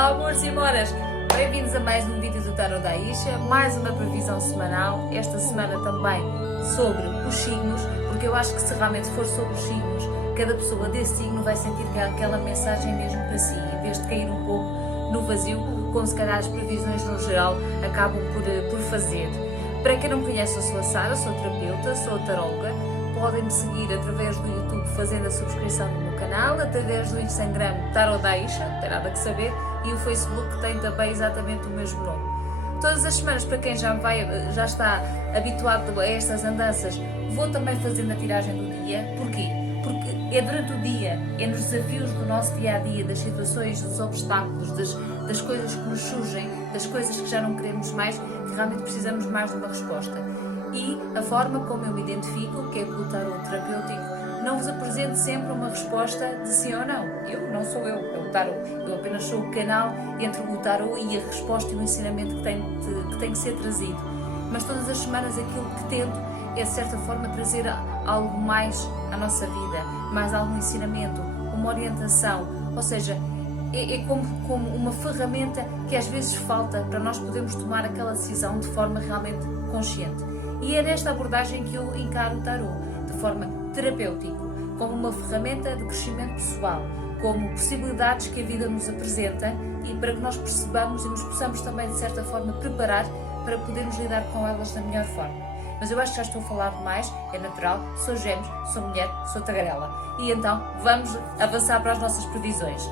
Olá, amores e amoras! Bem-vindos a mais um vídeo do Tarot da Aisha, mais uma previsão semanal, esta semana também sobre os signos, porque eu acho que se realmente for sobre os signos, cada pessoa desse signo vai sentir que há aquela mensagem mesmo para si, em vez de cair um pouco no vazio, como se calhar as previsões no geral acabam por fazer. Para quem não me conhece, eu sou a Sara, sou terapeuta, sou taróloga. Podem-me seguir através do YouTube fazendo a subscrição no meu canal, através do Instagram Tarot da Aisha, não tem nada que saber, e o Facebook que tem também exatamente o mesmo nome. Todas as semanas, para quem já está habituado a estas andanças, vou também fazendo a tiragem do dia. Porquê? Porque é durante o dia, é nos desafios do nosso dia-a-dia, das situações, dos obstáculos, das coisas que nos surgem, das coisas que já não queremos mais, que realmente precisamos mais de uma resposta. E a forma como eu me identifico, que é com o tarot terapêutico, não vos apresento sempre uma resposta de sim ou não. Eu não sou eu, é o tarot. Eu apenas sou o canal entre o tarot e a resposta e o ensinamento que tem que ser trazido. Mas todas as semanas aquilo que tento é, de certa forma, trazer algo mais à nossa vida, mais algum ensinamento, uma orientação, ou seja, é como uma ferramenta que às vezes falta para nós podermos tomar aquela decisão de forma realmente consciente. E é nesta abordagem que eu encaro o tarot, de forma terapêutica, como uma ferramenta de crescimento pessoal, como possibilidades que a vida nos apresenta e para que nós percebamos e nos possamos também, de certa forma, preparar para podermos lidar com elas da melhor forma. Mas eu acho que já estou a falar demais, é natural, sou gêmeos, sou mulher, sou tagarela. E então vamos avançar para as nossas previsões.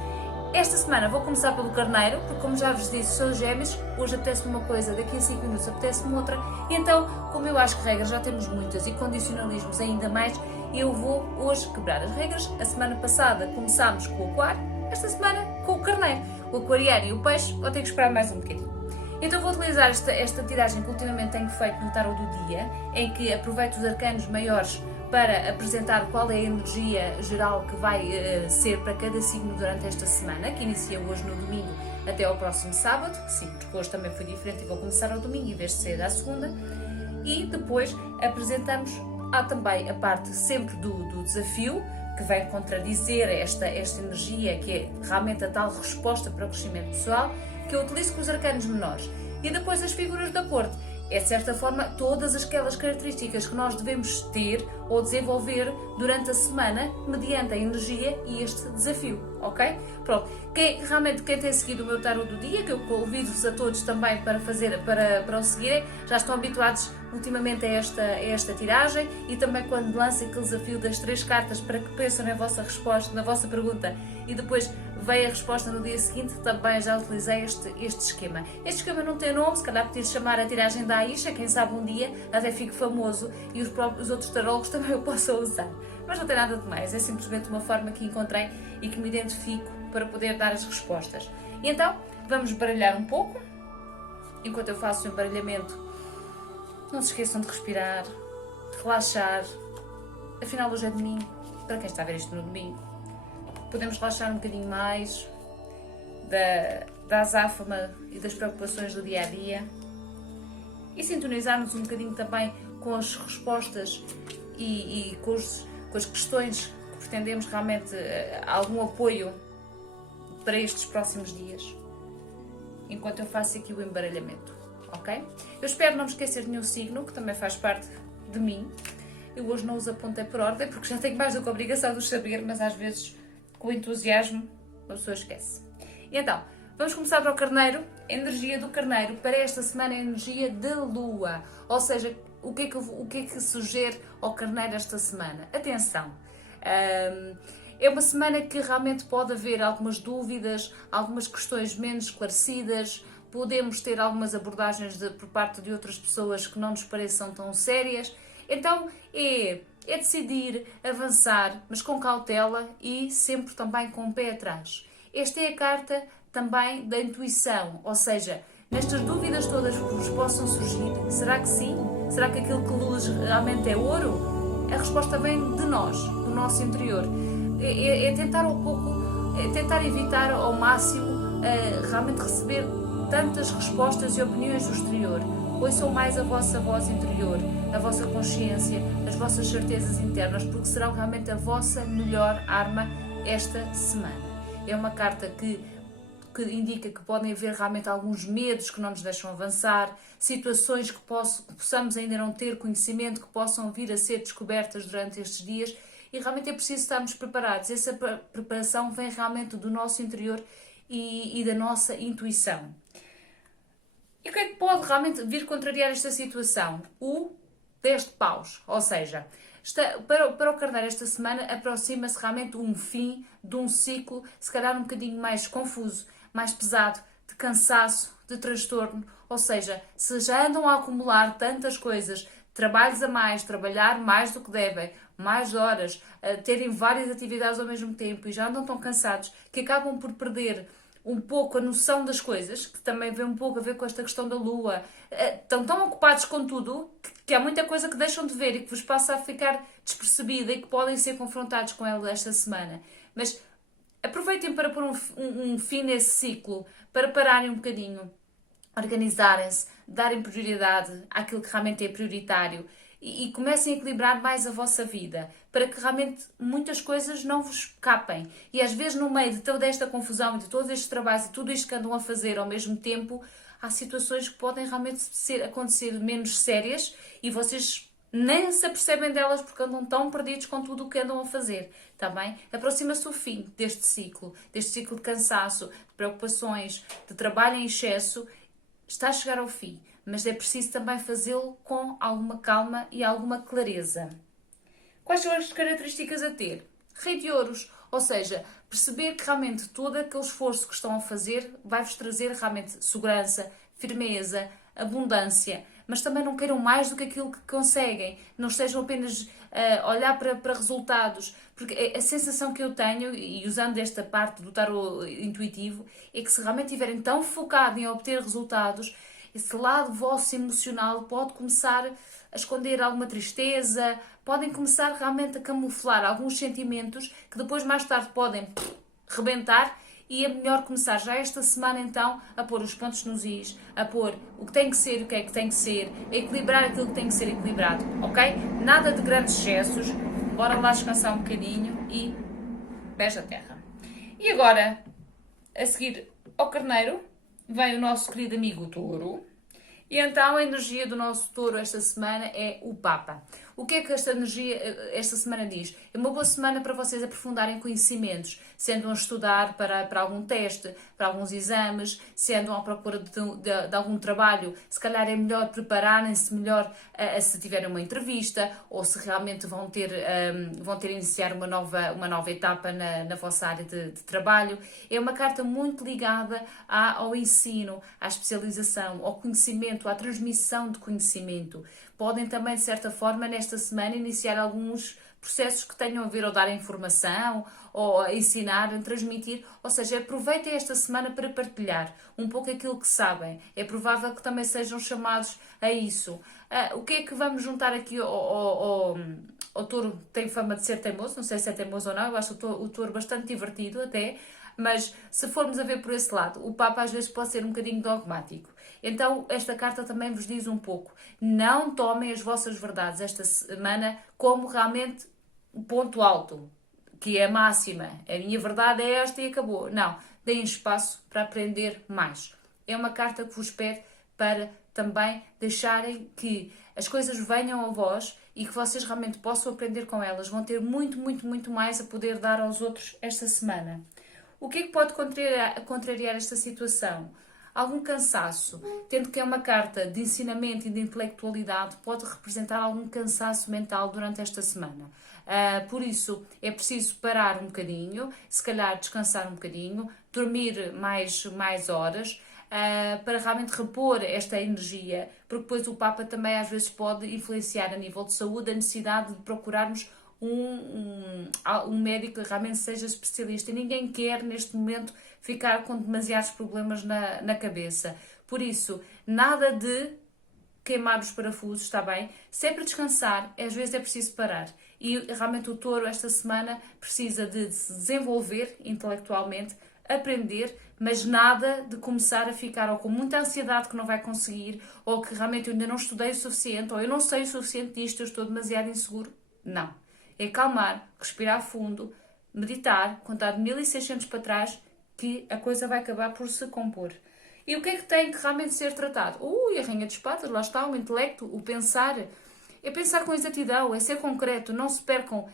Esta semana vou começar pelo carneiro, porque como já vos disse, sou gêmeos, hoje apetece-me uma coisa, daqui a 5 minutos apetece-me outra, e então, como eu acho que regras já temos muitas e condicionalismos ainda mais, eu vou hoje quebrar as regras. A semana passada começámos com o aquário, esta semana com o carneiro. O aquariano e o peixe vou ter que esperar mais um bocadinho. Então vou utilizar esta tiragem que ultimamente tenho feito no tarot do dia, em que aproveito os arcanos maiores para apresentar qual é a energia geral que vai ser para cada signo durante esta semana, que inicia hoje no domingo até ao próximo sábado, sim, porque hoje também foi diferente e vou começar ao domingo em vez de ser à segunda, e depois apresentamos também a parte sempre do desafio, que vai contradizer esta energia, que é realmente a tal resposta para o crescimento pessoal, que eu utilizo com os arcanos menores. E depois as figuras da corte. É, de certa forma, todas aquelas características que nós devemos ter ou desenvolver durante a semana mediante a energia e este desafio, ok? Pronto, quem tem seguido o meu tarot do dia, que eu convido-vos a todos também para o seguirem, já estão habituados ultimamente a esta tiragem, e também quando lanço aquele desafio das 3 cartas para que pensem na vossa resposta, na vossa pergunta, e depois veio a resposta no dia seguinte, também já utilizei este esquema. Este esquema não tem nome, se calhar podia chamar a tiragem da Aisha, quem sabe um dia até fique famoso e os outros tarólogos também o possam usar. Mas não tem nada de mais, é simplesmente uma forma que encontrei e que me identifico para poder dar as respostas. E então, vamos baralhar um pouco. Enquanto eu faço o embaralhamento, não se esqueçam de respirar, de relaxar. Afinal, hoje é domingo, para quem está a ver isto no domingo. Podemos relaxar um bocadinho mais da azáfama e das preocupações do dia-a-dia e sintonizar-nos um bocadinho também com as respostas e com as questões que pretendemos realmente algum apoio para estes próximos dias, enquanto eu faço aqui o embaralhamento, ok? Eu espero não me esquecer de nenhum signo, que também faz parte de mim. Eu hoje não os apontei por ordem, porque já tenho mais do que a obrigação de os saber, mas às vezes com entusiasmo a pessoa esquece. E então, vamos começar para o carneiro. A energia do carneiro para esta semana é a energia da lua, ou seja, o que é que sugere ao carneiro esta semana? Atenção! É uma semana que realmente pode haver algumas dúvidas, algumas questões menos esclarecidas, podemos ter algumas abordagens por parte de outras pessoas que não nos pareçam tão sérias. Então é decidir, avançar, mas com cautela e sempre também com o pé atrás. Esta é a carta também da intuição, ou seja, nestas dúvidas todas que vos possam surgir, será que sim? Será que aquilo que luz realmente é ouro? A resposta vem de nós, do nosso interior. É tentar evitar ao máximo realmente receber tantas respostas e opiniões do exterior. Ouçam mais a vossa voz interior, a vossa consciência, as vossas certezas internas, porque serão realmente a vossa melhor arma esta semana. É uma carta que que indica que podem haver realmente alguns medos que não nos deixam avançar, situações que possamos ainda não ter conhecimento, que possam vir a ser descobertas durante estes dias, e realmente é preciso estarmos preparados. Essa preparação vem realmente do nosso interior e da nossa intuição. E o que é que pode realmente vir contrariar esta situação? O 10 de paus, ou seja, para o carneiro esta semana aproxima-se realmente um fim de um ciclo, se calhar um bocadinho mais confuso, mais pesado, de cansaço, de transtorno, ou seja, se já andam a acumular tantas coisas, trabalhos a mais, trabalhar mais do que devem, mais horas, terem várias atividades ao mesmo tempo e já andam tão cansados que acabam por perder um pouco a noção das coisas, que também vem um pouco a ver com esta questão da lua. Estão tão ocupados com tudo que há muita coisa que deixam de ver e que vos passa a ficar despercebida e que podem ser confrontados com ela esta semana. Mas aproveitem para pôr um fim nesse ciclo, para pararem um bocadinho, organizarem-se, darem prioridade àquilo que realmente é prioritário e comecem a equilibrar mais a vossa vida, para que realmente muitas coisas não vos escapem. E às vezes no meio de toda esta confusão e de todos estes trabalhos e tudo isto que andam a fazer ao mesmo tempo, há situações que podem realmente acontecer menos sérias e vocês nem se apercebem delas porque andam tão perdidos com tudo o que andam a fazer, está bem? Aproxima-se o fim deste ciclo de cansaço, de preocupações, de trabalho em excesso, está a chegar ao fim, mas é preciso também fazê-lo com alguma calma e alguma clareza. Quais são as características a ter? Rei de ouros, ou seja, perceber que realmente todo aquele esforço que estão a fazer vai-vos trazer realmente segurança, firmeza, abundância, mas também não queiram mais do que aquilo que conseguem, não estejam apenas a olhar para resultados, porque a sensação que eu tenho, e usando esta parte do tarot intuitivo, é que se realmente estiverem tão focados em obter resultados, esse lado vosso emocional pode começar a esconder alguma tristeza, podem começar realmente a camuflar alguns sentimentos que depois mais tarde podem rebentar. E é melhor começar já esta semana então a pôr os pontos nos is, a pôr o que tem que ser e o que é que tem que ser, a equilibrar aquilo que tem que ser equilibrado, ok? Nada de grandes excessos, bora lá descansar um bocadinho e beijo a terra. E agora, a seguir ao carneiro, vem o nosso querido amigo touro. E então a energia do nosso touro esta semana é o Papa. O que é que esta energia esta semana diz? É uma boa semana para vocês aprofundarem conhecimentos, se andam a estudar para algum teste, para alguns exames, se andam à procura de algum trabalho, se calhar é melhor prepararem-se melhor se tiverem uma entrevista ou se realmente vão ter a iniciar uma nova etapa na vossa área de trabalho. É uma carta muito ligada ao ensino, à especialização, ao conhecimento, à transmissão de conhecimento. Podem também, de certa forma, nesta semana, iniciar alguns processos que tenham a ver ou dar informação, ou a ensinar, a transmitir. Ou seja, aproveitem esta semana para partilhar um pouco aquilo que sabem. É provável que também sejam chamados a isso. O que é que vamos juntar aqui ao touro? Tem fama de ser teimoso, não sei se é teimoso ou não, eu acho o touro bastante divertido até, mas se formos a ver por esse lado, o Papa às vezes pode ser um bocadinho dogmático. Então, esta carta também vos diz um pouco, não tomem as vossas verdades esta semana como realmente o ponto alto, que é a máxima. A minha verdade é esta e acabou. Não, deem espaço para aprender mais. É uma carta que vos pede para também deixarem que as coisas venham a vós e que vocês realmente possam aprender com elas. Vão ter muito, muito, muito mais a poder dar aos outros esta semana. O que é que pode contrariar esta situação? Algum cansaço, tendo que é uma carta de ensinamento e de intelectualidade, pode representar algum cansaço mental durante esta semana. Por isso, é preciso parar um bocadinho, se calhar descansar um bocadinho, dormir mais horas, para realmente repor esta energia, porque depois o Papa também às vezes pode influenciar a nível de saúde a necessidade de procurarmos um médico que realmente seja especialista. E ninguém quer neste momento ficar com demasiados problemas na cabeça. Por isso, nada de queimar os parafusos, está bem? Sempre descansar, às vezes é preciso parar. E realmente o touro esta semana precisa de se desenvolver intelectualmente, aprender, mas nada de começar a ficar ou com muita ansiedade que não vai conseguir, ou que realmente eu ainda não estudei o suficiente, ou eu não sei o suficiente disto, eu estou demasiado inseguro. Não. É calmar, respirar fundo, meditar, contar de 1600 para trás que a coisa vai acabar por se compor. E o que é que tem que realmente ser tratado? A Rainha de Espadas, lá está, o intelecto, o pensar. É pensar com exatidão, é ser concreto, não se percam,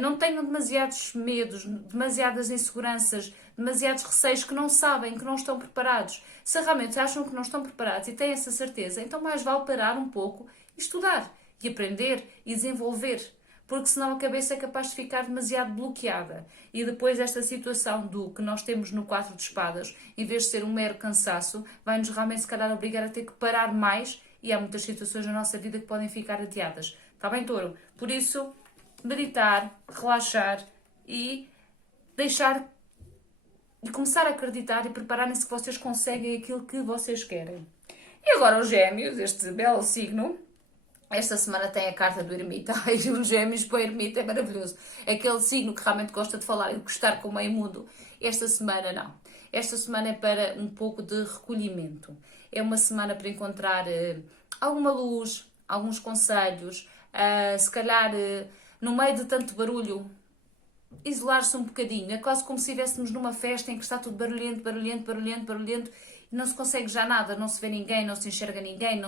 não tenham demasiados medos, demasiadas inseguranças, demasiados receios que não sabem, que não estão preparados. Se realmente acham que não estão preparados e têm essa certeza, então mais vale parar um pouco e estudar, e aprender, e desenvolver. Porque senão a cabeça é capaz de ficar demasiado bloqueada. E depois esta situação do que nós temos no 4 de espadas, em vez de ser um mero cansaço, vai-nos realmente se calhar obrigar a ter que parar mais, e há muitas situações na nossa vida que podem ficar adiadas. Está bem, Touro? Por isso, meditar, relaxar e deixar de começar a acreditar e prepararem-se que vocês conseguem aquilo que vocês querem. E agora os Gêmeos, este belo signo. Esta semana tem a carta do ermita. Ai, os Gêmeos para o ermita é maravilhoso. Aquele signo que realmente gosta de falar e de gostar com o meio mundo. Esta semana não. Esta semana é para um pouco de recolhimento. É uma semana para encontrar alguma luz, alguns conselhos. Se calhar, no meio de tanto barulho, isolar-se um bocadinho. É quase como se estivéssemos numa festa em que está tudo barulhento, barulhento, barulhento, barulhento. E não se consegue já nada. Não se vê ninguém, não se enxerga ninguém.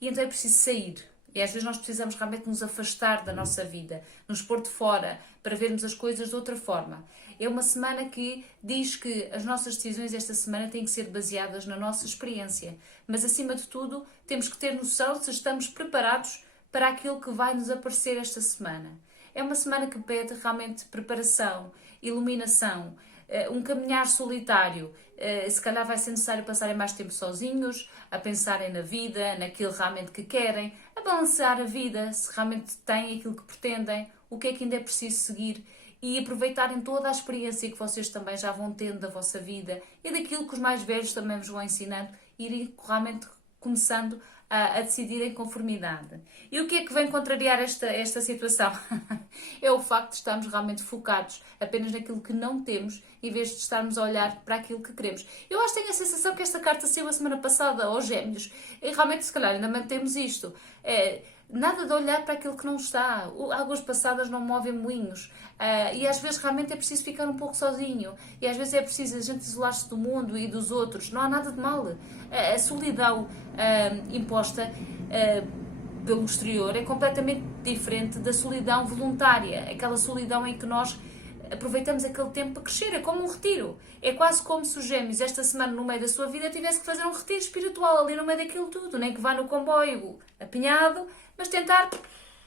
E então é preciso sair. E às vezes nós precisamos realmente nos afastar da nossa vida, nos pôr de fora, para vermos as coisas de outra forma. É uma semana que diz que as nossas decisões esta semana têm que ser baseadas na nossa experiência. Mas, acima de tudo, temos que ter noção se estamos preparados para aquilo que vai nos aparecer esta semana. É uma semana que pede realmente preparação, iluminação, um caminhar solitário. Se calhar vai ser necessário passarem mais tempo sozinhos, a pensarem na vida, naquilo realmente que querem, a balancear a vida, se realmente têm aquilo que pretendem, o que é que ainda é preciso seguir e aproveitarem toda a experiência que vocês também já vão tendo da vossa vida e daquilo que os mais velhos também vos vão ensinando, irem realmente começando a decidir em conformidade. E o que é que vem contrariar esta situação? É o facto de estarmos realmente focados apenas naquilo que não temos, em vez de estarmos a olhar para aquilo que queremos. Eu acho que tenho a sensação que esta carta saiu a semana passada aos Gêmeos, e realmente se calhar ainda mantemos isto. Nada de olhar para aquilo que não está. Águas passadas não movem moinhos. E às vezes realmente é preciso ficar um pouco sozinho. E às vezes é preciso a gente isolar-se do mundo e dos outros. Não há nada de mal. A solidão imposta pelo exterior é completamente diferente da solidão voluntária. Aquela solidão em que nós aproveitamos aquele tempo para crescer. É como um retiro. É quase como se os Gêmeos, esta semana, no meio da sua vida, tivesse que fazer um retiro espiritual ali no meio daquilo tudo. Nem que vá no comboio apinhado, mas tentar,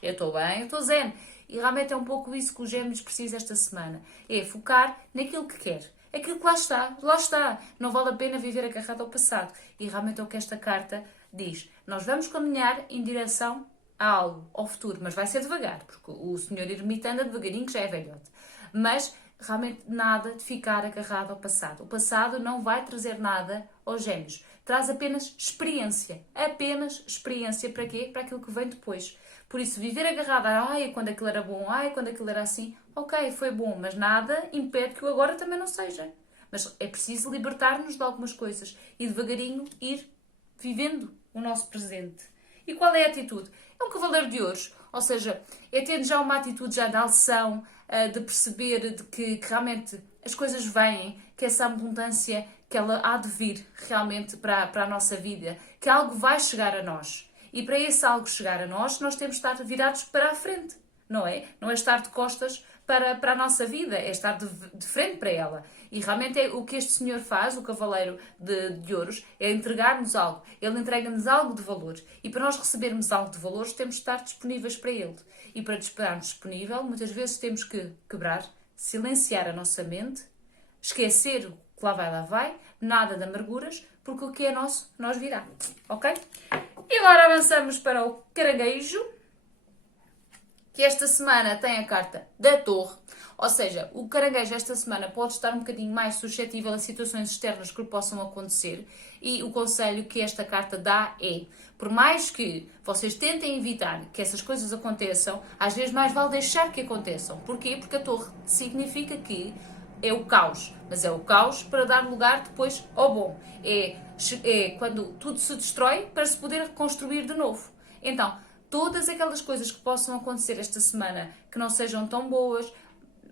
eu estou bem, eu estou zen. E realmente é um pouco isso que os Gêmeos precisam esta semana. É focar naquilo que quer. Aquilo que lá está, lá está. Não vale a pena viver agarrado ao passado. E realmente é o que esta carta diz. Nós vamos caminhar em direção a algo, ao futuro, mas vai ser devagar, porque o senhor ermita anda devagarinho, que já é velhote. Mas realmente nada de ficar agarrado ao passado. O passado não vai trazer nada aos Gêmeos. Traz apenas experiência. Apenas experiência. Para quê? Para aquilo que vem depois. Por isso, viver agarrado a ai, quando aquilo era bom, ai, quando aquilo era assim, ok, foi bom, mas nada impede que o agora também não seja. Mas é preciso libertar-nos de algumas coisas e devagarinho ir vivendo o nosso presente. E qual é a atitude? É um cavaleiro de ouros. Ou seja, é ter já uma atitude já de alção, de perceber de que realmente as coisas vêm, que essa abundância, que ela há de vir realmente para a nossa vida, que algo vai chegar a nós. E para esse algo chegar a nós temos de estar virados para a frente, não é? Não é estar de costas para a nossa vida, é estar de frente para ela. E realmente é o que este senhor faz, o cavaleiro de ouros, é entregar-nos algo. Ele entrega-nos algo de valor. E para nós recebermos algo de valor, temos de estar disponíveis para ele. E para estarmos disponível, muitas vezes temos que quebrar, silenciar a nossa mente, esquecer o que lá vai, nada de amarguras, porque o que é nosso, nós virá. Ok? E agora avançamos para o caranguejo, que esta semana tem a carta da Torre. Ou seja, o caranguejo esta semana pode estar um bocadinho mais suscetível a situações externas que lhe possam acontecer. E o conselho que esta carta dá é, por mais que vocês tentem evitar que essas coisas aconteçam, às vezes mais vale deixar que aconteçam. Porquê? Porque a Torre significa que é o caos, mas é o caos para dar lugar depois ao bom. É quando tudo se destrói para se poder reconstruir de novo. Então, todas aquelas coisas que possam acontecer esta semana que não sejam tão boas,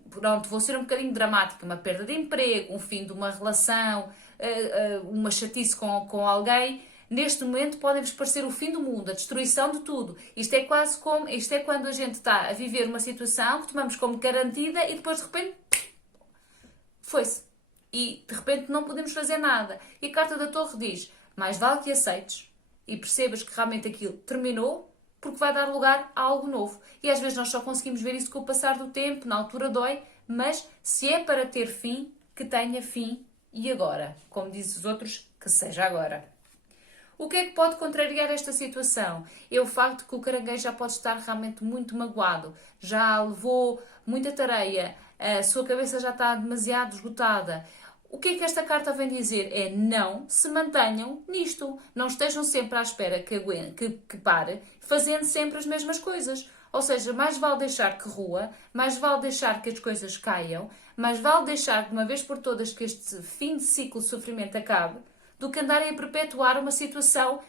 pronto, vou ser um bocadinho dramática, uma perda de emprego, um fim de uma relação, uma chatice com alguém, neste momento podem-vos parecer o fim do mundo, a destruição de tudo. Isto é quase como, isto é quando a gente está a viver uma situação que tomamos como garantida e depois de repente foi-se. E de repente não podemos fazer nada. E a carta da Torre diz, mais vale que aceites e percebas que realmente aquilo terminou, porque vai dar lugar a algo novo. E às vezes nós só conseguimos ver isso com o passar do tempo, na altura dói, mas se é para ter fim, que tenha fim e agora. Como dizem os outros, que seja agora. O que é que pode contrariar esta situação? É o facto que o caranguejo já pode estar realmente muito magoado, já levou muita tareia, a sua cabeça já está demasiado esgotada. O que é que esta carta vem dizer? É não se mantenham nisto. Não estejam sempre à espera que pare, fazendo sempre as mesmas coisas. Ou seja, mais vale deixar que rua, mais vale deixar que as coisas caiam, mais vale deixar de uma vez por todas que este fim de ciclo de sofrimento acabe, do que andarem a perpetuar uma situação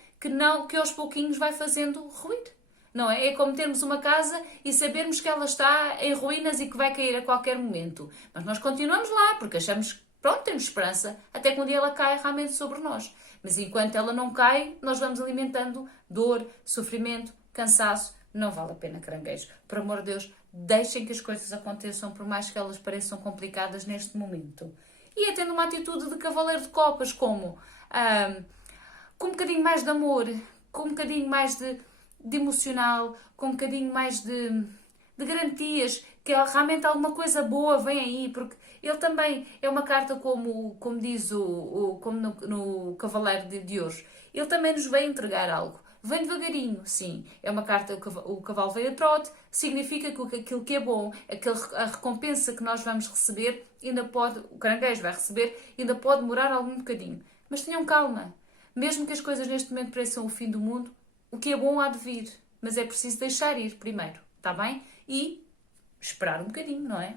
que aos pouquinhos vai fazendo ruir. Não é? É como termos uma casa e sabermos que ela está em ruínas e que vai cair a qualquer momento. Mas nós continuamos lá, porque achamos que, pronto, temos esperança, até que um dia ela cai realmente sobre nós. Mas enquanto ela não cai, nós vamos alimentando dor, sofrimento, cansaço. Não vale a pena, caranguejo. Por amor de Deus, deixem que as coisas aconteçam, por mais que elas pareçam complicadas neste momento. E é tendo uma atitude de cavaleiro de copas, como com um bocadinho mais de amor, com um bocadinho mais de emocional, com um bocadinho mais de garantias, que realmente alguma coisa boa vem aí, porque ele também é uma carta como diz como no Cavaleiro de Ouros, ele também nos vem entregar algo. Vem devagarinho, sim. É uma carta, o cavalo veio a trote, significa que aquilo que é bom, a recompensa que nós vamos receber, o caranguejo vai receber, ainda pode demorar algum bocadinho. Mas tenham calma. Mesmo que as coisas neste momento pareçam o fim do mundo, o que é bom há de vir. Mas é preciso deixar ir primeiro, está bem? E esperar um bocadinho, não é?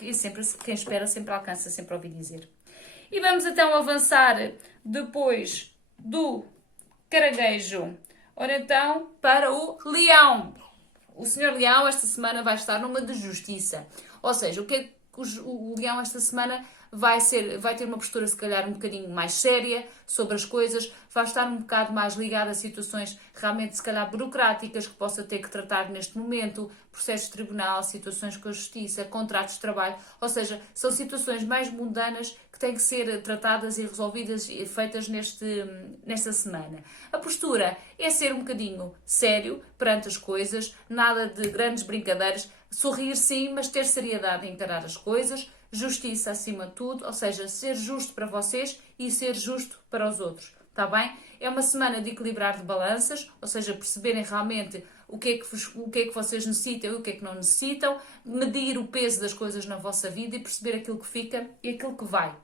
E quem espera sempre alcança, sempre ouvi dizer. E vamos então avançar depois do caranguejo. Ora então, para o leão. O senhor leão esta semana vai estar numa de justiça. Ou seja, o que é que o leão esta semana vai ter uma postura se calhar um bocadinho mais séria sobre as coisas, vai estar um bocado mais ligado a situações realmente se calhar burocráticas que possa ter que tratar neste momento, processos de tribunal, situações com a justiça, contratos de trabalho, ou seja, são situações mais mundanas que têm que ser tratadas e resolvidas e feitas nesta semana. A postura é ser um bocadinho sério perante as coisas, nada de grandes brincadeiras, sorrir sim, mas ter seriedade em encarar as coisas, justiça acima de tudo, ou seja, ser justo para vocês e ser justo para os outros, está bem? É uma semana de equilibrar de balanças, ou seja, perceberem realmente o que é que vocês necessitam e o que é que não necessitam, medir o peso das coisas na vossa vida e perceber aquilo que fica e aquilo que vai.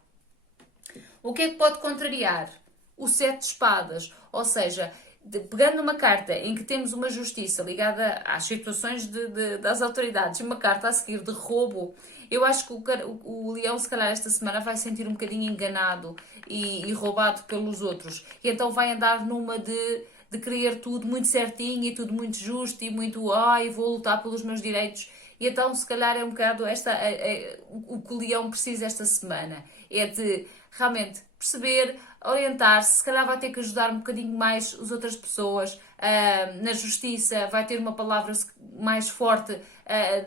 O que é que pode contrariar? O 7 de espadas, ou seja, pegando uma carta em que temos uma justiça ligada às situações das autoridades, uma carta a seguir de roubo, eu acho que o leão, se calhar, esta semana vai sentir um bocadinho enganado e roubado pelos outros. E então vai andar numa de querer tudo muito certinho e tudo muito justo e muito, vou lutar pelos meus direitos. E então, se calhar, é um bocado o que o leão precisa esta semana. É de realmente perceber, orientar-se, se calhar vai ter que ajudar um bocadinho mais as outras pessoas na justiça, vai ter uma palavra mais forte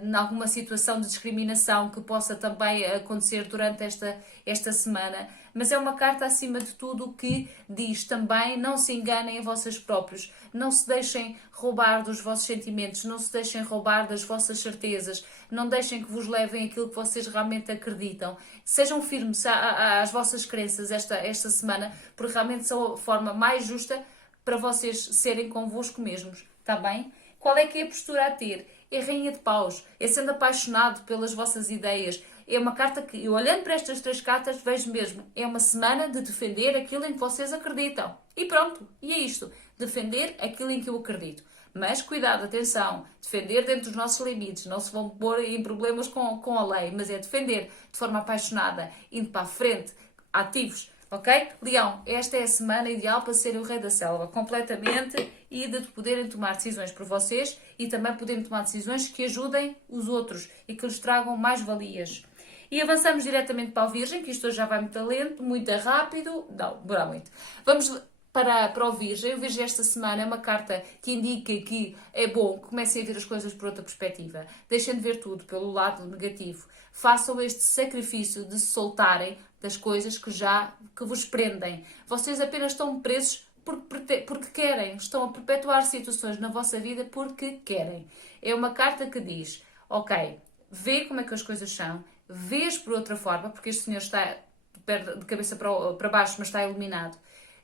em alguma situação de discriminação que possa também acontecer durante esta semana. Mas é uma carta, acima de tudo, que diz também: não se enganem a vocês próprios, não se deixem roubar dos vossos sentimentos, não se deixem roubar das vossas certezas, não deixem que vos levem aquilo que vocês realmente acreditam. Sejam firmes às vossas crenças esta semana, porque realmente são a forma mais justa para vocês serem convosco mesmos, está bem? Qual é que é a postura a ter? É rainha de paus, é sendo apaixonado pelas vossas ideias. É uma carta que, eu olhando para estas 3 cartas, vejo mesmo, é uma semana de defender aquilo em que vocês acreditam. E pronto, e é isto, defender aquilo em que eu acredito. Mas cuidado, atenção, defender dentro dos nossos limites, não se vão pôr em problemas com a lei, mas é defender de forma apaixonada, indo para a frente, ativos, Ok? Leão, esta é a semana ideal para ser o rei da selva, completamente, e de poderem tomar decisões por vocês e também poderem tomar decisões que ajudem os outros e que lhes tragam mais valias. E avançamos diretamente para o Virgem, que isto hoje já vai muito lento, muito rápido, não, demora muito. Vamos para o Virgem. O Virgem esta semana é uma carta que indica que é bom que comecem a ver as coisas por outra perspectiva. Deixem de ver tudo pelo lado negativo. Façam este sacrifício de se soltarem das coisas que vos prendem. Vocês apenas estão presos porque querem. Estão a perpetuar situações na vossa vida porque querem. É uma carta que diz, ok, vê como é que as coisas são, vês por outra forma, porque este senhor está de cabeça para baixo, mas está iluminado.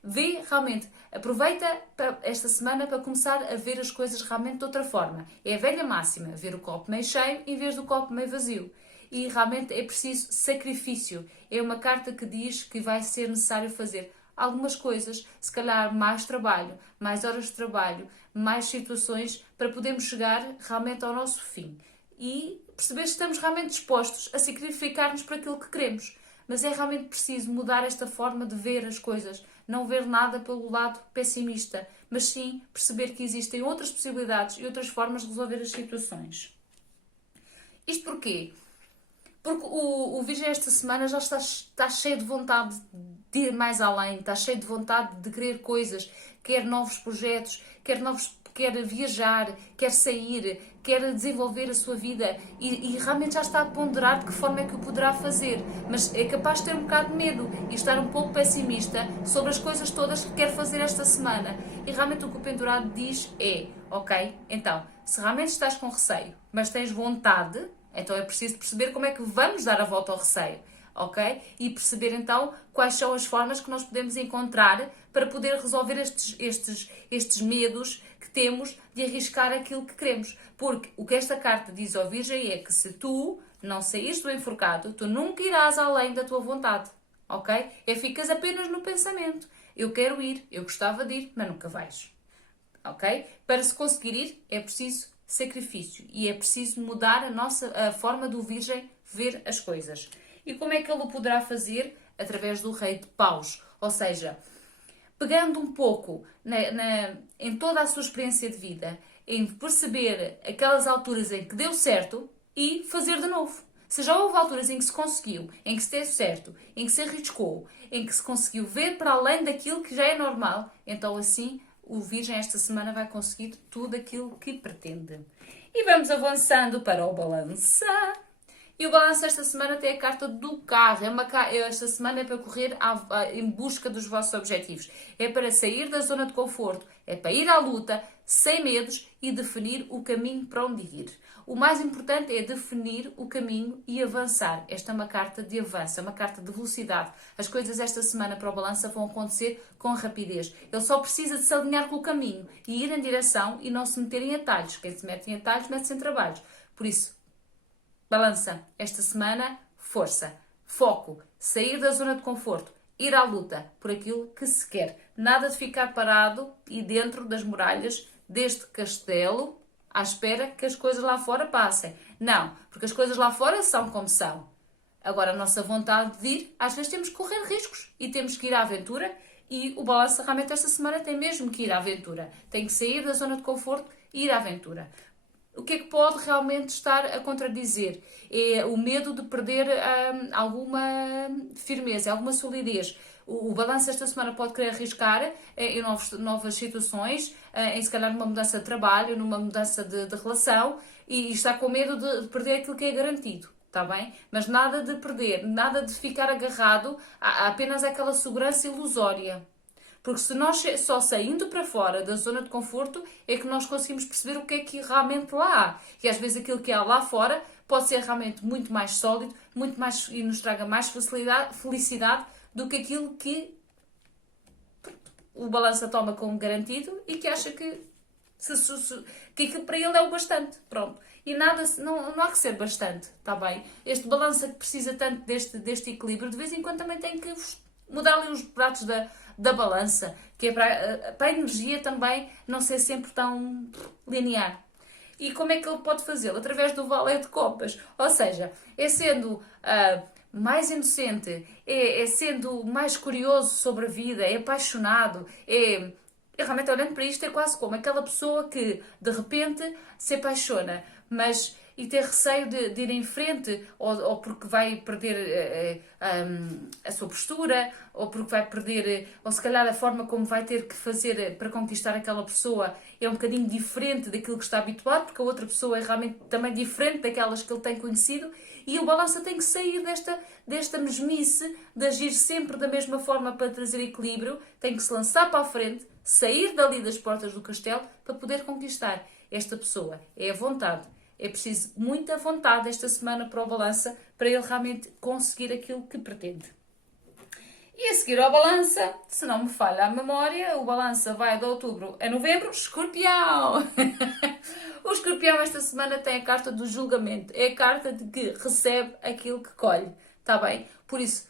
Vê realmente, aproveita esta semana para começar a ver as coisas realmente de outra forma. É a velha máxima, ver o copo meio cheio em vez do copo meio vazio. E realmente é preciso sacrifício. É uma carta que diz que vai ser necessário fazer algumas coisas, se calhar mais trabalho, mais horas de trabalho, mais situações para podermos chegar realmente ao nosso fim. E perceber se estamos realmente dispostos a sacrificar-nos para aquilo que queremos. Mas é realmente preciso mudar esta forma de ver as coisas. Não ver nada pelo lado pessimista, mas sim perceber que existem outras possibilidades e outras formas de resolver as situações. Isto porquê? Porque o Virgem esta semana já está cheio de vontade de ir mais além, está cheio de vontade de querer coisas, quer novos projetos, quer viajar, quer sair, quer desenvolver a sua vida e realmente já está a ponderar de que forma é que o poderá fazer, mas é capaz de ter um bocado de medo e estar um pouco pessimista sobre as coisas todas que quer fazer esta semana. E realmente o que o pendurado diz é, ok, então, se realmente estás com receio, mas tens vontade, então é preciso perceber como é que vamos dar a volta ao receio, ok? E perceber então quais são as formas que nós podemos encontrar para poder resolver estes medos que temos de arriscar aquilo que queremos. Porque o que esta carta diz ao Virgem é que se tu não saíres do enforcado, tu nunca irás além da tua vontade, ok? É ficas apenas no pensamento. Eu quero ir, eu gostava de ir, mas nunca vais, ok? Para se conseguir ir é preciso sacrifício e é preciso mudar a forma do Virgem ver as coisas. E como é que ele o poderá fazer? Através do Rei de Paus, ou seja, pegando um pouco em toda a sua experiência de vida, em perceber aquelas alturas em que deu certo e fazer de novo. Se já houve alturas em que se conseguiu, em que se deu certo, em que se arriscou, em que se conseguiu ver para além daquilo que já é normal, então assim o Virgem esta semana vai conseguir tudo aquilo que pretende. E vamos avançando para o Balança. E o Balança esta semana tem a carta do carro. Esta semana é para correr em busca dos vossos objetivos. É para sair da zona de conforto. É para ir à luta, sem medos e definir o caminho para onde ir. O mais importante é definir o caminho e avançar. Esta é uma carta de avanço, é uma carta de velocidade. As coisas esta semana para o Balança vão acontecer com rapidez. Ele só precisa de se alinhar com o caminho e ir em direção e não se meter em atalhos. Quem se mete em atalhos, mete-se em trabalhos. Por isso, Balança, esta semana, força, foco, sair da zona de conforto, ir à luta por aquilo que se quer. Nada de ficar parado e dentro das muralhas deste castelo à espera que as coisas lá fora passem. Não, porque as coisas lá fora são como são. Agora, a nossa vontade de ir, às vezes temos que correr riscos e temos que ir à aventura e o Balança realmente esta semana tem mesmo que ir à aventura. Tem que sair da zona de conforto e ir à aventura. O que é que pode realmente estar a contradizer? É o medo de perder alguma firmeza, alguma solidez. O Balança esta semana pode querer arriscar em novas situações, em se calhar numa mudança de trabalho, numa mudança de relação e está com medo de perder aquilo que é garantido, está bem? Mas nada de perder, nada de ficar agarrado a apenas aquela segurança ilusória. Porque se nós só saindo para fora da zona de conforto é que nós conseguimos perceber o que é que realmente lá há. E às vezes aquilo que há lá fora pode ser realmente muito mais sólido, muito mais e nos traga mais felicidade do que aquilo que o Balança toma como garantido e que acha que aquilo para ele é o bastante. Pronto. E nada, não há que ser bastante, está bem? Este Balança que precisa tanto deste equilíbrio, de vez em quando também tem que mudar ali os pratos da balança, que é para a energia também não ser sempre tão linear. E como é que ele pode fazê-lo? Através do Valete de Copas. Ou seja, é sendo mais inocente, é sendo mais curioso sobre a vida, é apaixonado, realmente olhando para isto é quase como aquela pessoa que de repente se apaixona, mas e ter receio de ir em frente, ou porque vai perder a sua postura, ou porque vai perder, ou se calhar a forma como vai ter que fazer para conquistar aquela pessoa é um bocadinho diferente daquilo que está habituado, porque a outra pessoa é realmente também diferente daquelas que ele tem conhecido, e o balança tem que sair desta mesmice de agir sempre da mesma forma para trazer equilíbrio, tem que se lançar para a frente, sair dali das portas do castelo para poder conquistar esta pessoa. É a vontade. É preciso muita vontade esta semana para o balança para ele realmente conseguir aquilo que pretende. E a seguir ao balança, se não me falha a memória, o balança vai de outubro a novembro, escorpião! O escorpião esta semana tem a carta do julgamento. É a carta de que recebe aquilo que colhe. Está bem? Por isso,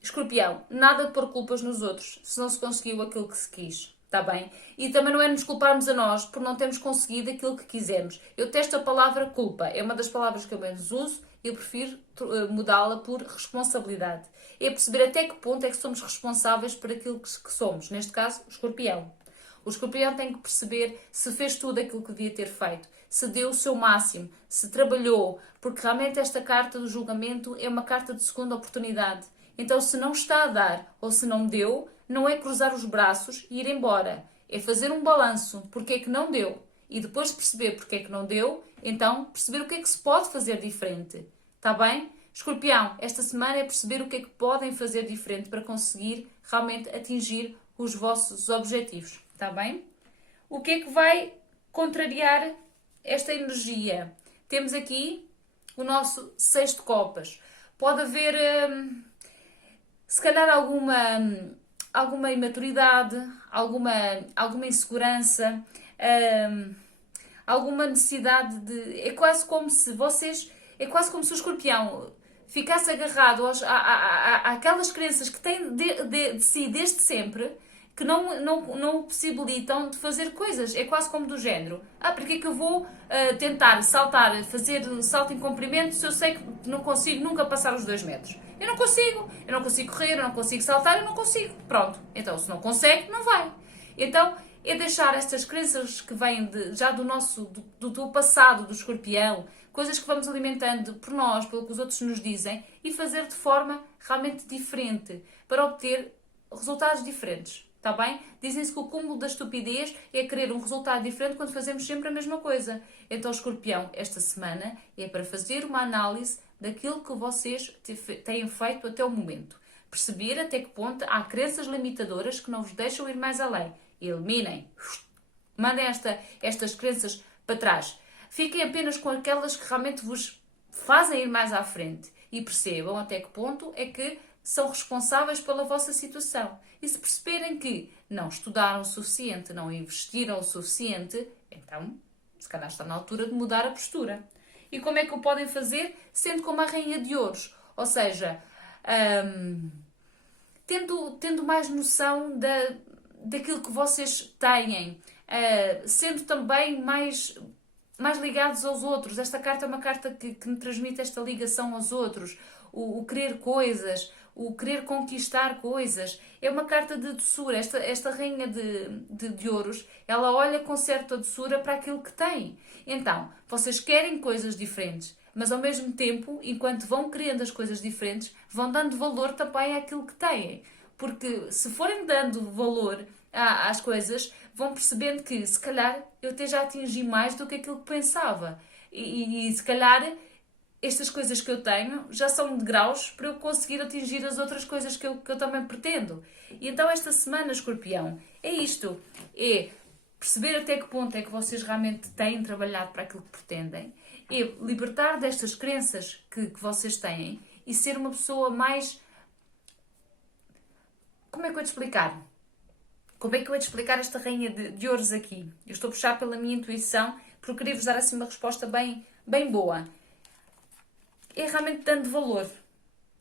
escorpião, nada de pôr culpas nos outros se não se conseguiu aquilo que se quis. Está bem? E também não é nos culparmos a nós por não termos conseguido aquilo que quisemos. Eu testo a palavra culpa. É uma das palavras que eu menos uso e eu prefiro mudá-la por responsabilidade. É perceber até que ponto é que somos responsáveis por aquilo que somos. Neste caso, o escorpião. O escorpião tem que perceber se fez tudo aquilo que devia ter feito, se deu o seu máximo, se trabalhou, porque realmente esta carta do julgamento é uma carta de segunda oportunidade. Então, se não está a dar ou se não deu, não é cruzar os braços e ir embora. É fazer um balanço, porque é que não deu. E depois de perceber porque é que não deu, então perceber o que é que se pode fazer diferente. Está bem? Escorpião, esta semana é perceber o que é que podem fazer diferente para conseguir realmente atingir os vossos objetivos. Está bem? O que é que vai contrariar esta energia? Temos aqui o nosso 6 de copas. Pode haver, se calhar, alguma imaturidade, alguma insegurança, alguma necessidade de... É quase como se o escorpião ficasse agarrado àquelas crenças que tem de si desde sempre, que não o possibilitam de fazer coisas. É quase como do género. Porque é que eu vou tentar saltar, fazer um salto em comprimento se eu sei que não consigo nunca passar os 2 metros? Eu não consigo correr, eu não consigo saltar, eu não consigo. Pronto. Então, se não consegue, não vai. Então, é deixar estas crenças que vêm já do passado, do escorpião, coisas que vamos alimentando por nós, pelo que os outros nos dizem, e fazer de forma realmente diferente, para obter resultados diferentes. Está bem? Dizem-se que o cúmulo da estupidez é querer um resultado diferente quando fazemos sempre a mesma coisa. Então, escorpião, esta semana é para fazer uma análise daquilo que vocês têm feito até o momento. Perceber até que ponto há crenças limitadoras que não vos deixam ir mais além. Eliminem. Mandem estas crenças para trás. Fiquem apenas com aquelas que realmente vos fazem ir mais à frente. E percebam até que ponto é que são responsáveis pela vossa situação. E se perceberem que não estudaram o suficiente, não investiram o suficiente, então, se calhar está na altura de mudar a postura. E como é que o podem fazer? Sendo como a rainha de ouros. Ou seja, tendo mais noção daquilo que vocês têm, sendo também mais ligados aos outros. Esta carta é uma carta que me transmite esta ligação aos outros, o querer coisas, o querer conquistar coisas. É uma carta de doçura. Esta rainha de ouros, ela olha com certa doçura para aquilo que tem. Então, vocês querem coisas diferentes, mas ao mesmo tempo, enquanto vão querendo as coisas diferentes, vão dando valor também àquilo que têm. Porque se forem dando valor às coisas, vão percebendo que, se calhar, eu até já atingi mais do que aquilo que pensava. E se calhar, estas coisas que eu tenho já são degraus para eu conseguir atingir as outras coisas que eu também pretendo. E então, esta semana, escorpião, é isto. É perceber até que ponto é que vocês realmente têm trabalhado para aquilo que pretendem. É libertar destas crenças que vocês têm e ser uma pessoa mais... Como é que eu vou te explicar? Como é que eu vou te explicar esta rainha de ouros aqui? Eu estou a puxar pela minha intuição porque queria-vos dar assim uma resposta bem boa. É realmente dando valor.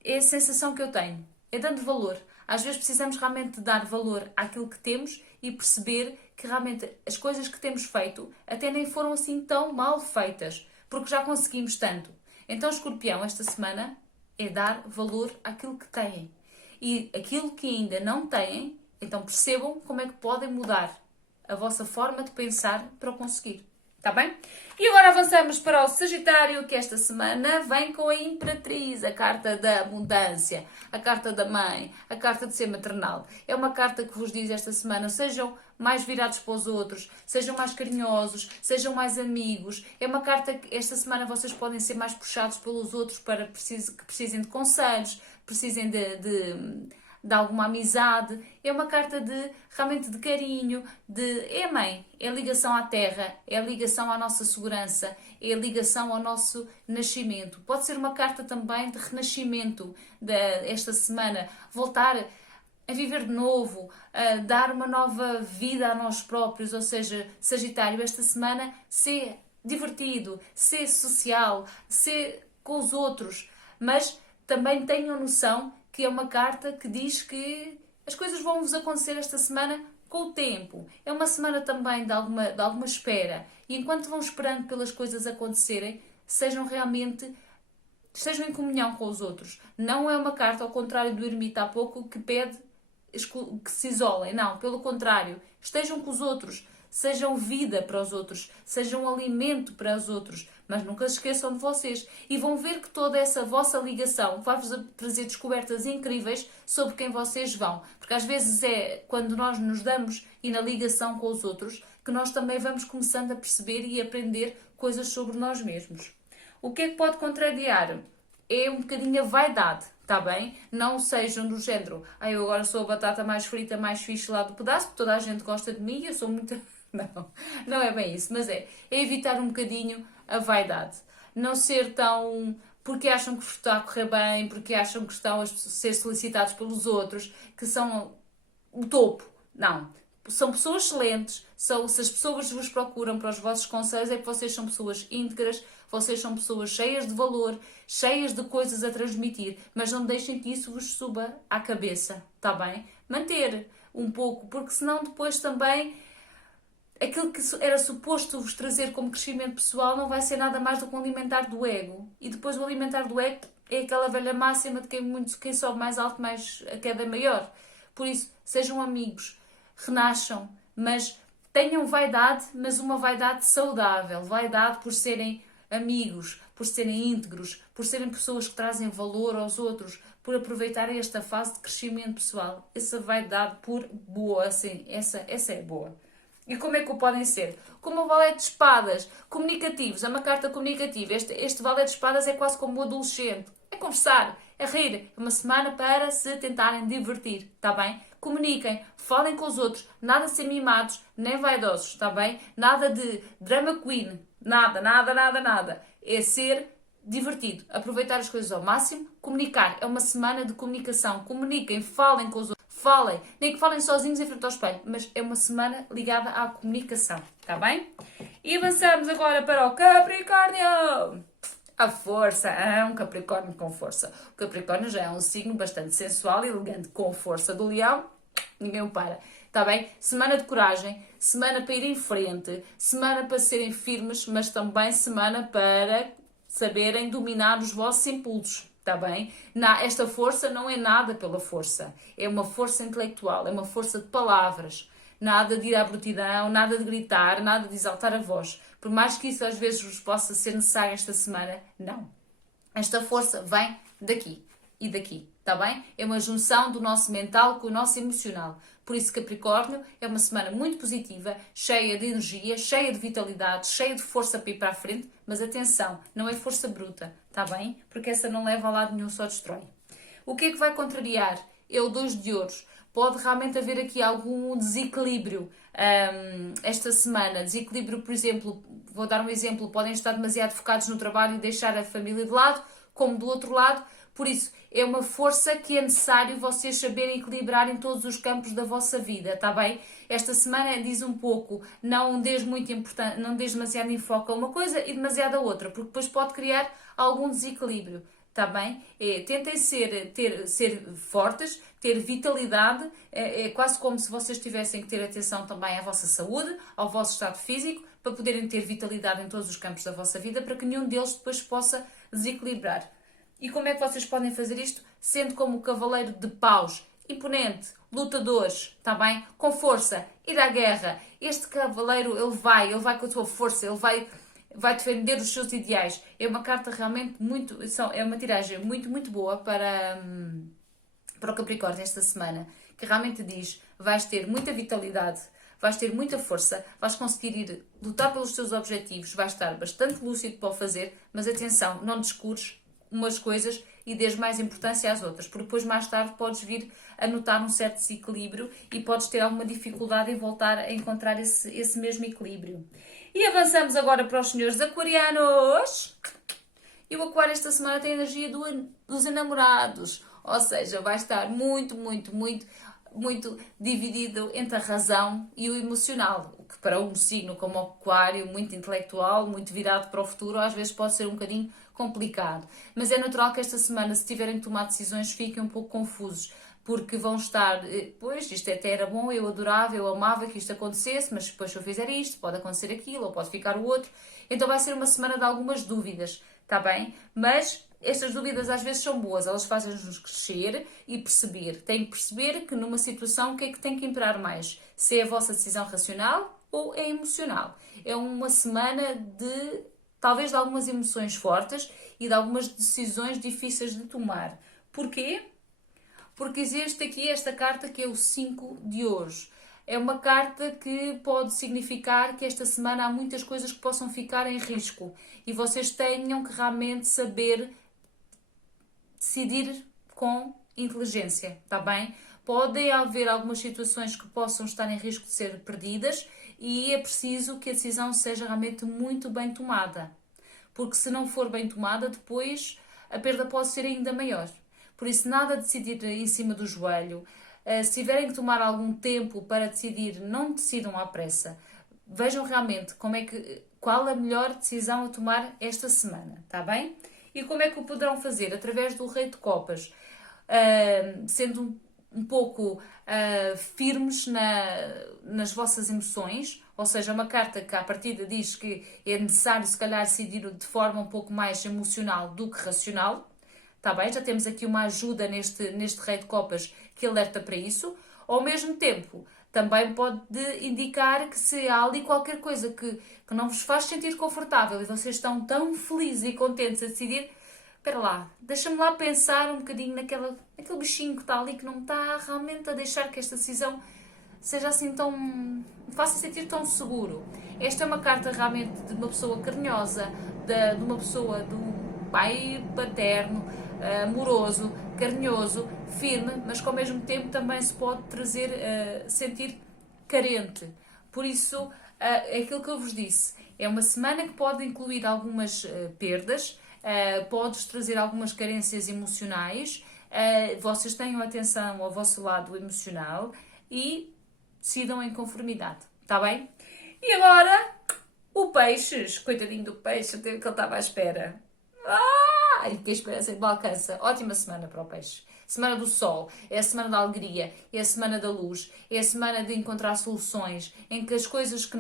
É a sensação que eu tenho. É dando valor. Às vezes precisamos realmente dar valor àquilo que temos e perceber que realmente as coisas que temos feito até nem foram assim tão mal feitas, porque já conseguimos tanto. Então, escorpião, esta semana, é dar valor àquilo que têm. E aquilo que ainda não têm, então percebam como é que podem mudar a vossa forma de pensar para o conseguir. Está bem? E agora avançamos para o Sagitário, que esta semana vem com a Imperatriz, a carta da abundância, a carta da mãe, a carta de ser maternal. É uma carta que vos diz esta semana, sejam mais virados para os outros, sejam mais carinhosos, sejam mais amigos. É uma carta que esta semana vocês podem ser mais puxados pelos outros para que precisem de conselhos, precisem de alguma amizade. É uma carta realmente de carinho, é mãe, é ligação à terra, é ligação à nossa segurança, é ligação ao nosso nascimento. Pode ser uma carta também de renascimento esta semana, voltar a viver de novo, a dar uma nova vida a nós próprios, ou seja, Sagitário, esta semana ser divertido, ser social, ser com os outros, mas também tenham noção que é uma carta que diz que as coisas vão-vos acontecer esta semana com o tempo. É uma semana também de alguma espera. E enquanto vão esperando pelas coisas acontecerem, estejam em comunhão com os outros. Não é uma carta, ao contrário do ermita há pouco, que pede que se isolem. Não, pelo contrário. Estejam com os outros. Sejam vida para os outros. Sejam alimento para os outros. Mas nunca se esqueçam de vocês. E vão ver que toda essa vossa ligação vai-vos trazer descobertas incríveis sobre quem vocês vão. Porque às vezes é quando nós nos damos e na ligação com os outros que nós também vamos começando a perceber e aprender coisas sobre nós mesmos. O que é que pode contrariar? É um bocadinho a vaidade, está bem? Não sejam do género, eu agora sou a batata mais frita, mais fixe lá do pedaço, porque toda a gente gosta de mim e eu sou muito... Não é bem isso, mas é evitar um bocadinho a vaidade. Não ser tão... porque acham que está a correr bem, porque acham que estão a ser solicitados pelos outros, que são o topo. Não. São pessoas excelentes. Se as pessoas vos procuram para os vossos conselhos é que vocês são pessoas íntegras, vocês são pessoas cheias de valor, cheias de coisas a transmitir, mas não deixem que isso vos suba à cabeça, está bem? Manter um pouco, porque senão depois também... aquilo que era suposto vos trazer como crescimento pessoal não vai ser nada mais do que um alimentar do ego. E depois o alimentar do ego é aquela velha máxima de quem sobe mais alto, mais a queda é maior. Por isso, sejam amigos, renasçam, mas tenham vaidade, mas uma vaidade saudável. Vaidade por serem amigos, por serem íntegros, por serem pessoas que trazem valor aos outros, por aproveitarem esta fase de crescimento pessoal. Essa vaidade por boa, assim, essa é boa. E como é que o podem ser? Como o valete de espadas, comunicativos, é uma carta comunicativa. Este valete de espadas é quase como o adolescente. É conversar, é rir. É uma semana para se tentarem divertir, está bem? Comuniquem, falem com os outros, nada de ser mimados, nem vaidosos, está bem? Nada de drama queen, nada. É ser divertido, aproveitar as coisas ao máximo, comunicar. É uma semana de comunicação. Comuniquem, falem com os outros. Falem, nem que falem sozinhos em frente ao espelho, mas é uma semana ligada à comunicação, está bem? E avançamos agora para o Capricórnio. A força, um Capricórnio com força. O Capricórnio já é um signo bastante sensual e elegante, com força do leão, ninguém o para. Está bem? Semana de coragem, semana para ir em frente, semana para serem firmes, mas também semana para saberem dominar os vossos impulsos. Está bem? Esta força não é nada pela força. É uma força intelectual, é uma força de palavras. Nada de ir à brutidão, nada de gritar, nada de exaltar a voz. Por mais que isso às vezes vos possa ser necessário esta semana, não. Esta força vem daqui e daqui. Está bem? É uma junção do nosso mental com o nosso emocional. Por isso, Capricórnio é uma semana muito positiva, cheia de energia, cheia de vitalidade, cheia de força para ir para a frente, mas atenção, não é força bruta, está bem? Porque essa não leva a lado nenhum, só destrói. O que é que vai contrariar? É o 2 de ouros. Pode realmente haver aqui algum desequilíbrio esta semana. Desequilíbrio, por exemplo, vou dar um exemplo, podem estar demasiado focados no trabalho e deixar a família de lado, como do outro lado. Por isso, é uma força que é necessário vocês saberem equilibrar em todos os campos da vossa vida, está bem? Esta semana diz um pouco, não dês demasiado enfoque a uma coisa e demasiado a outra, porque depois pode criar algum desequilíbrio, está bem? Tentem ser fortes, ter vitalidade, é quase como se vocês tivessem que ter atenção também à vossa saúde, ao vosso estado físico, para poderem ter vitalidade em todos os campos da vossa vida, para que nenhum deles depois possa desequilibrar. E como é que vocês podem fazer isto? Sendo como o cavaleiro de paus, imponente, lutadores, está bem? Com força, ir à guerra. Este cavaleiro, ele vai com a sua força, ele vai defender os seus ideais. É uma carta realmente muito, é uma tiragem muito, muito boa para o Capricórnio esta semana, que realmente diz, vais ter muita vitalidade, vais ter muita força, vais conseguir ir lutar pelos teus objetivos, vais estar bastante lúcido para o fazer, mas atenção, não descures umas coisas e dês mais importância às outras, porque depois mais tarde podes vir a notar um certo desequilíbrio e podes ter alguma dificuldade em voltar a encontrar esse mesmo equilíbrio. E avançamos agora para os senhores aquarianos. E o aquário esta semana tem a energia dos enamorados, ou seja, vai estar muito, muito, muito, muito dividido entre a razão e o emocional, o que para um signo como o aquário, muito intelectual, muito virado para o futuro, às vezes pode ser um bocadinho complicado. Mas é natural que esta semana, se tiverem que tomar decisões, fiquem um pouco confusos, porque vão estar, pois, isto até era bom, eu adorava, eu amava que isto acontecesse, mas depois se eu fizer isto, pode acontecer aquilo, ou pode ficar o outro. Então vai ser uma semana de algumas dúvidas, está bem? Mas estas dúvidas às vezes são boas, elas fazem-nos crescer e perceber. Tem que perceber que numa situação o que é que tem que imperar mais? Se é a vossa decisão racional ou é emocional. É uma semana talvez de algumas emoções fortes e de algumas decisões difíceis de tomar. Porquê? Porque existe aqui esta carta que é o 5 de ouros. É uma carta que pode significar que esta semana há muitas coisas que possam ficar em risco e vocês tenham que realmente saber decidir com inteligência, está bem? Podem haver algumas situações que possam estar em risco de ser perdidas e é preciso que a decisão seja realmente muito bem tomada. Porque se não for bem tomada, depois a perda pode ser ainda maior. Por isso, nada de decidir em cima do joelho. Se tiverem que tomar algum tempo para decidir, não decidam à pressa. Vejam realmente qual a melhor decisão a tomar esta semana, está bem? E como é que o poderão fazer? Através do Rei de Copas, sendo um pouco firmes nas vossas emoções, ou seja, uma carta que à partida diz que é necessário se calhar decidir de forma um pouco mais emocional do que racional. Está bem? Já temos aqui uma ajuda neste Rei de Copas que alerta para isso. Ao mesmo tempo, também pode indicar que se há ali qualquer coisa que não vos faz sentir confortável e vocês estão tão felizes e contentes a decidir, espera lá, deixa-me lá pensar um bocadinho naquele bichinho que está ali que não está realmente a deixar que esta decisão seja assim tão... me faça sentir tão seguro. Esta é uma carta realmente de uma pessoa carinhosa, de uma pessoa, de um pai paterno, amoroso, carinhoso, firme, mas que ao mesmo tempo também se pode trazer sentir carente. Por isso, é aquilo que eu vos disse. É uma semana que pode incluir algumas perdas, pode trazer algumas carências emocionais, vocês tenham atenção ao vosso lado emocional e decidam em conformidade. Está bem? E agora, o Peixes. Coitadinho do Peixe, até que ele estava à espera. E que a esperança sempre alcança. Ótima semana para o Peixe. Semana do Sol, é a semana da alegria, é a semana da luz, é a semana de encontrar soluções, em que as coisas que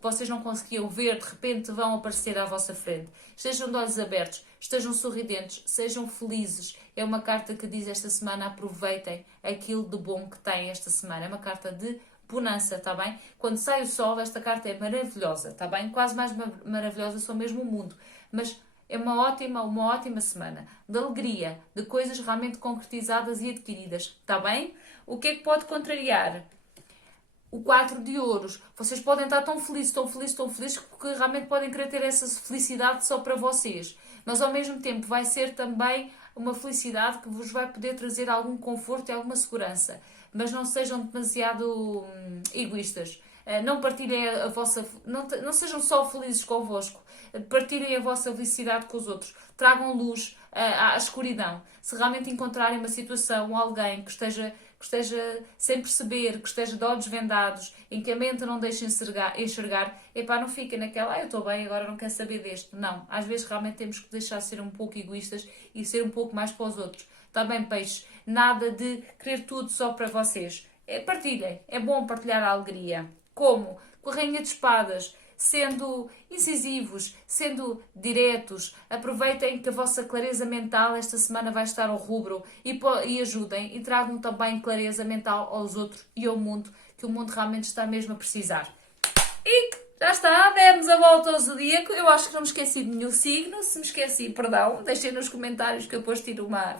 vocês não conseguiam ver, de repente vão aparecer à vossa frente. Estejam de olhos abertos, estejam sorridentes, sejam felizes. É uma carta que diz esta semana, aproveitem aquilo de bom que têm esta semana. É uma carta de bonança, está bem? Quando sai o Sol, esta carta é maravilhosa, está bem? Quase mais maravilhosa, só mesmo o mundo. Mas é uma ótima semana de alegria, de coisas realmente concretizadas e adquiridas, está bem? O que é que pode contrariar? O 4 de ouros. Vocês podem estar tão felizes, que realmente podem querer ter essa felicidade só para vocês. Mas ao mesmo tempo vai ser também uma felicidade que vos vai poder trazer algum conforto e alguma segurança. Mas não sejam demasiado egoístas. Não partilhem a vossa... Não sejam só felizes convosco. Partilhem a vossa felicidade com os outros. Tragam luz à escuridão. Se realmente encontrarem uma situação ou alguém que esteja sem perceber, que esteja de olhos vendados, em que a mente não deixa enxergar, não fiquem naquela, eu estou bem, agora não quero saber deste. Não, às vezes realmente temos que deixar de ser um pouco egoístas e ser um pouco mais para os outros. Está bem, peixes? Nada de querer tudo só para vocês. Partilhem, é bom partilhar a alegria. Como? Com a Rainha de Espadas. sendo incisivos, sendo diretos. Aproveitem que a vossa clareza mental esta semana vai estar ao rubro e ajudem e tragam também clareza mental aos outros e ao mundo, que o mundo realmente está mesmo a precisar. E já está, demos a volta ao zodíaco. Eu acho que não me esqueci de nenhum signo. Se me esqueci, perdão, deixem nos comentários que eu depois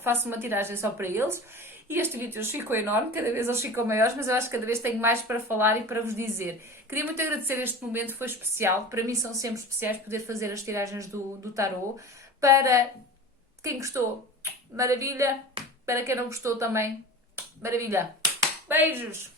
faço uma tiragem só para eles. E este vídeo ficou enorme, cada vez eles ficam maiores, mas eu acho que cada vez tenho mais para falar e para vos dizer. Queria muito agradecer este momento, foi especial. Para mim são sempre especiais poder fazer as tiragens do tarot. Para quem gostou, maravilha. Para quem não gostou também, maravilha. Beijos!